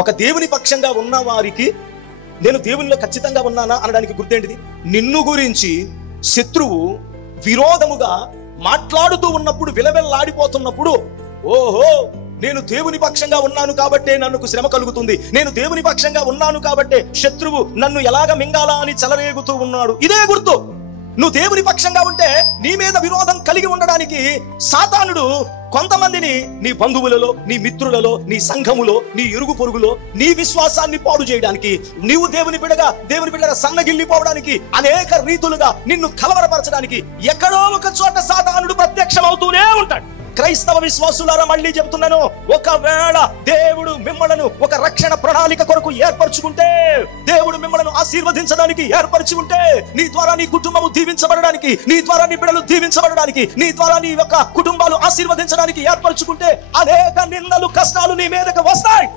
ఒక దేవుని పక్షంగా ఉన్న వారికి నేను దేవునిలో ఖచ్చితంగా ఉన్నానా అనడానికి గుర్తేంటిది? నిన్ను గురించి శత్రువు విరోధముగా మాట్లాడుతూ ఉన్నప్పుడు, విలవెల్లాడిపోతున్నప్పుడు, ఓహో నేను దేవుని పక్షంగా ఉన్నాను కాబట్టే నన్ను శ్రమ కలుగుతుంది, నేను దేవుని పక్షంగా ఉన్నాను కాబట్టే శత్రువు నన్ను ఎలాగ మింగాలా అని చెలరేగుతూ ఉన్నాడు. ఇదే గుర్తు. నువ్వు దేవుని పక్షంగా ఉంటే నీ మీద విరోధం కలిగి ఉండడానికి సాతానుడు కొంతమందిని నీ బంధువులలో, నీ మిత్రులలో, నీ సంఘములో, నీ ఇరుగు పొరుగులో నీ విశ్వాసాన్ని పాడు చేయడానికి, నీవు దేవుని బిడ్డగా సన్నగిల్లిపోవడానికి, అనేక రీతులుగా నిన్ను కలవరపరచడానికి ఎక్కడో ఒక చోట సాతానుడు ప్రత్యక్షమవుతూనే ఉంటాడు. క్రైస్తవ విశ్వాసులారా, మళ్ళీ చెబుతున్నాను, ఒకవేళ దేవుడు మిమ్మలను ఒక రక్షణ ప్రణాళిక కొరకు ఏర్పరచుకుంటే, దేవుడు మిమ్మలను ఆశీర్వదించడానికి ఏర్పరిచి ఉంటే, నీ ద్వారా నీ కుటుంబము దీవించబడడానికి, నీ ద్వారా నీ బిడ్డలు దీవించబడడానికి, నీ ద్వారా నీ యొక్క కుటుంబాలు ఆశీర్వదించడానికి ఏర్పరచుకుంటే, అనేక నిందలు, కష్టాలు నీ మీదకి వస్తాయి.